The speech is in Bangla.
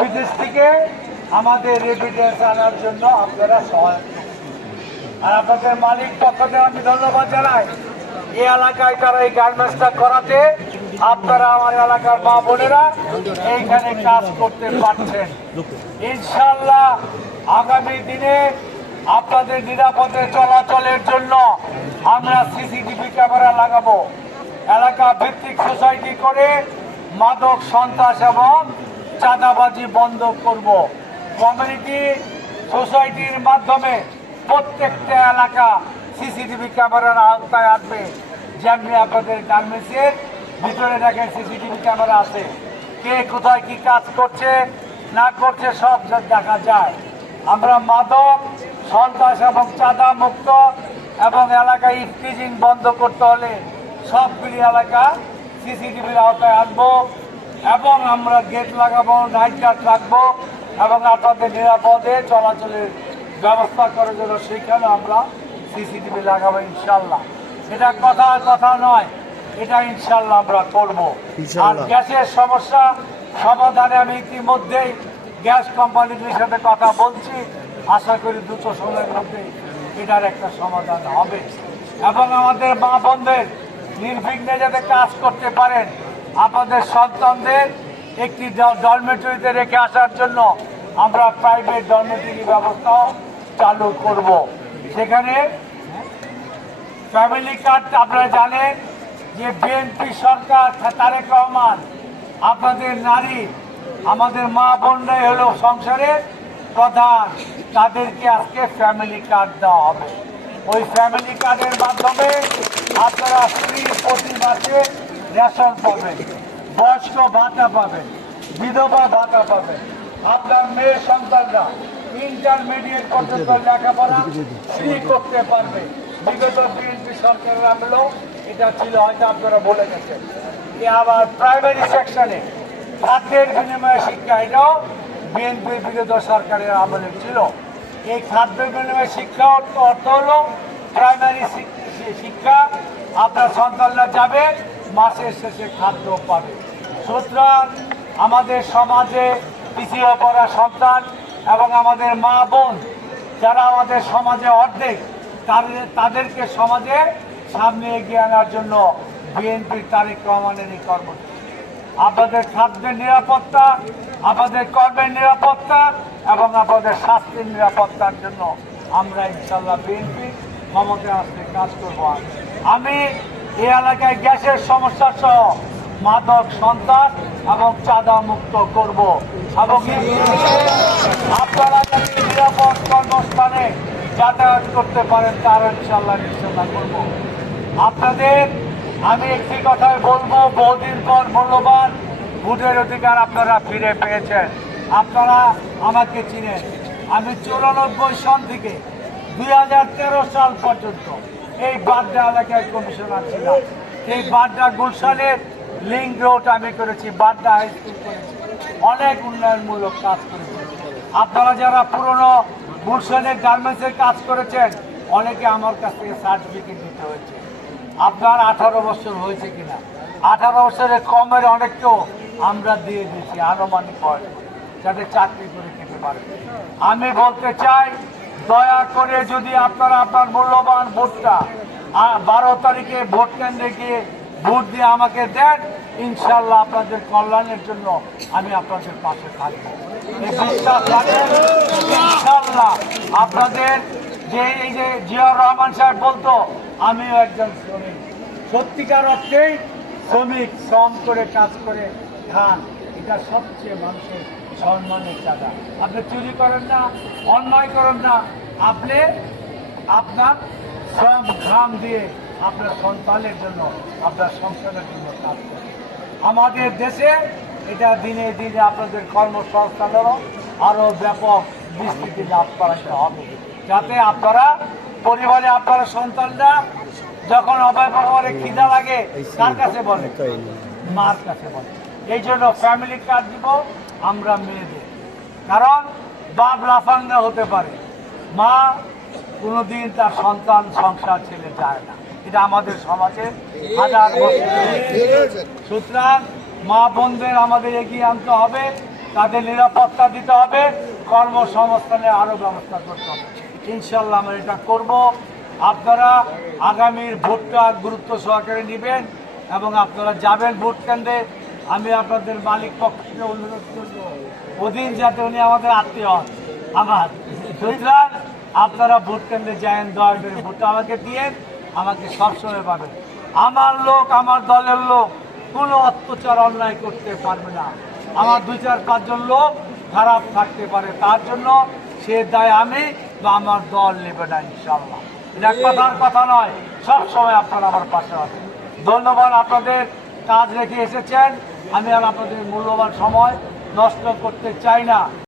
বিদেশ থেকে আমাদের রেমিটেন্স আনার জন্য আপনারা সহায়তা আর আপনাদের মালিক পক্ষকে আমি ধন্যবাদ জানাই। এই এলাকায় তারা এই গার্মেন্টসটা করাতে আপনারা আমার এলাকার মা বোনেরা এইখানে কাজ করতে পারছেন। ইনশাল্লাহ আগামী দিনে আপনাদের নিরাপদে চলাচলের জন্য আমরা সিসিটিভি ক্যামেরা লাগাবো। এলাকা ভিত্তিক সোসাইটি করে মাদক সন্ত্রাস এবং চাঁদাবাজি বন্ধ করব। কমিউনিটি সোসাইটির মাধ্যমে প্রত্যেকটা এলাকা সিসিটিভি ক্যামেরার আওতায় আসবে। যেমনি আপনাদের গার্মেন্টসের ভিতরে দেখেন সিসিটিভি ক্যামেরা আছে, কে কোথায় কি কাজ করছে না করছে সব দেখা যায়। আমরা মাদক সন্ত্রাস এবং চাঁদা মুক্ত এবং এলাকায় ইফটিজিং বন্ধ করতে হলে সবগুলি এলাকা সিসিটিভির আওতায় আনবো এবং আমরা গেট লাগাবো, নাইট গার্ড রাখবো এবং আপনাদের নিরাপদে চলাচলের ব্যবস্থা করার জন্য সেখানে আমরা সিসিটিভি লাগাবো ইনশাল্লাহ। এটা কথা নয়, এটা ইনশাল্লাহ আমরা করবো। আর গ্যাসের সমস্যা সমাধানে আমি ইতিমধ্যেই গ্যাস কোম্পানিগুলির সাথে কথা বলছি। আশা করি দ্রুত সময়ের মধ্যে এটার একটা সমাধান হবে এবং আমাদের মা বোনদের নির্বিঘ্নে যাতে কাজ করতে পারেন, আপনাদের সন্তানদের একটি ডরমেটরিতে রেখে আসার জন্য আমরা প্রাইভেট ডরমেটরি ব্যবস্থাও চালু করব। সেখানে ফ্যামিলি কার্ড আপনারা জানেন যে বিএনপি সরকার তারেক রহমান আপনাদের নারী আমাদের মা বোনরাই হলো সংসারের প্রধান, তাদেরকে আজকে ফ্যামিলি কার্ড দেওয়া হবে। ওই ফ্যামিলি কার্ডের মাধ্যমে আপনারা স্ত্রী প্রতি মাসে রেশন পাবেন, বয়স্ক ভাতা পাবেন, বিধবা ভাতা পাবেন। আপনার মেয়ে সন্তানরা ইন্টারমিডিয়েট পর্যন্ত লেখাপড়া ফ্রি করতে পারবে। বিগত বিএনপি সরকারের আমলেও এটা ছিল, হয়তো আপনারা বলে গেছেন। আবার প্রাইমারি সেকশনে খাদ্যের বিনিময়ে শিক্ষা, এটাও বিএনপির বিগত সরকারের আমলে ছিল। এই খাদ্য বিনিময়ে শিক্ষা অর্থ হলো প্রাইমারি শিক্ষা, আপনার সন্তানরা যাবে মাসের শেষে খাদ্য পাবে। সুতরাং আমাদের সমাজে পিছিয়ে পড়া সন্তান এবং আমাদের মা বোন যারা আমাদের সমাজে অর্ধেক, তাদেরকে সমাজে সামনে এগিয়ে আনার জন্য বিএনপির তারেক রহমানের এই কর্মসূচি। আপনাদের খাদ্যের নিরাপত্তা, আপনাদের কর্মের নিরাপত্তা এবং আপনাদের স্বাস্থ্যের নিরাপত্তার জন্য আমরা ইনশাল্লাহ বিএনপি ক্ষমতায় আসতে কাজ করব। আমি এই এলাকায় গ্যাসের সমস্যা সহ মাদক সন্ত্রাস এবং চাঁদা মুক্ত করব এবং আপনারা যাতে নিরাপদ কর্মস্থানে যাতায়াত করতে পারেন তার ইনশাল্লাহ নিশ্চয়তা করব। আপনাদের আমি একটি কথাই বলবো, বহুদিন পর মূল্যবান ভোটের অধিকার আপনারা ফিরে পেয়েছেন। আপনারা আমাকে চিনেন, আমি 94 সন থেকে 2013 সাল পর্যন্ত এই বাড্ডা এলাকায় কমিশনার ছিলাম। এই বাড্ডা গুলশানের লিঙ্ক রোড আমি করেছি, বাড্ডা হাই স্কুল করেছি, অনেক উন্নয়নমূলক কাজ করেছি। আপনারা যারা পুরনো গুলশানের গার্মেন্টসের কাজ করেছেন অনেকে আমার কাছ থেকে সার্টিফিকেট দিতে হয়েছে। আপনার 18 বছর হয়েছে কিনা, 18 বছরের কমের অনেককেও আমরা দিয়ে দিয়েছি আনুমানিক হয়, যাতে চাকরি করে খেতে পারে। আমি বলতে চাই, দয়া করে যদি আপনারা আপনার মূল্যবান ভোটটা 12 তারিখে ভোট কেন্দ্রে গিয়ে ভোট দিয়ে আমাকে দেন, ইনশাল্লাহ আপনাদের কল্যাণের জন্য আমি আপনাদের পাশে থাকবো। এই বিশ্বাস রাখেন ইনশাল্লাহ। আপনাদের যে এই যে জিয়াউর রহমান সাহেব বলতো আমিও একজন শ্রমিক, সত্যিকার অর্থেই শ্রমিক, শ্রম করে কাজ করে খান, এটা সবচেয়ে মানুষের সম্মানের জায়গা। আপনি চুরি করেন না, অন্যায় করেন না, আপনি আপনার শ্রম ঘাম দিয়ে আপনার সন্তানের জন্য, আপনার সংসারের জন্য কাজ করেন। আমাদের দেশে এটা দিনে দিনে আপনাদের কর্মসংস্থানেরও আরও ব্যাপক বিস্তৃতি লাভ করাতে হবে, যাতে আপনারা পরিবারে আপনার সন্তানরা যখন অবারে খিদা লাগে কার কাছে বলে, মার কাছে বলে। এই জন্য ফ্যামিলি কার্ড দিব আমরা মেয়েদের, কারণ বাপ লাফাঙ্গা হতে পারে, মা কোনোদিন তার সন্তান সংসার ছেড়ে যায় না, এটা আমাদের সমাজে হাজার বছর। সুতরাং মা বোনদের আমাদের এগিয়ে আনতে হবে তাদের নিরাপত্তা দিতে হবে, কর্মসংস্থানে আরও ব্যবস্থা করতে হবে। ইনশাল্লাহ আমরা এটা করব। আপনারা আগামীর ভোটটা গুরুত্ব সহকারে নেবেন এবং আপনারা যাবেন ভোট কেন্দ্রে। আমি আপনাদের মালিক পক্ষ থেকে অনুরোধ করব, ওদিন যাতে উনি আমাদের আত্মীয় হন আমার, সুতরাং আপনারা ভোট কেন্দ্রে যান, দয়া করে ভোটটা আমাকে দিয়ে আমাকে সবসময় পাবেন। আমার লোক, আমার দলের লোক কোনো অত্যাচার অন্যায় করতে পারবে না। আমার 2-4-5 জন লোক খারাপ থাকতে পারে, তার জন্য সে দায় আমি বা আমার দল নেবে না ইনশাল্লাহ। এটা কথার কথা নয়, সব সময় আপনারা আমার পাশে আছেন। ধন্যবাদ, আপনাদের কাজ রেখে এসেছেন। আমি আর আপনাদের মূল্যবান সময় নষ্ট করতে চাই না।